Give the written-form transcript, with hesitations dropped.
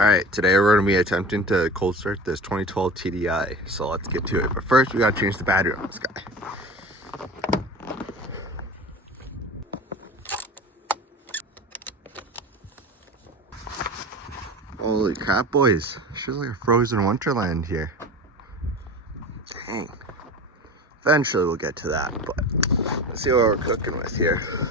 Alright, today we're going to be attempting to cold start this 2012 TDI, so let's get to it. But first, we got to change the battery on this guy. Holy crap, boys. It's just like a frozen wonderland here. Dang. Eventually we'll get to that, but let's see what we're cooking with here.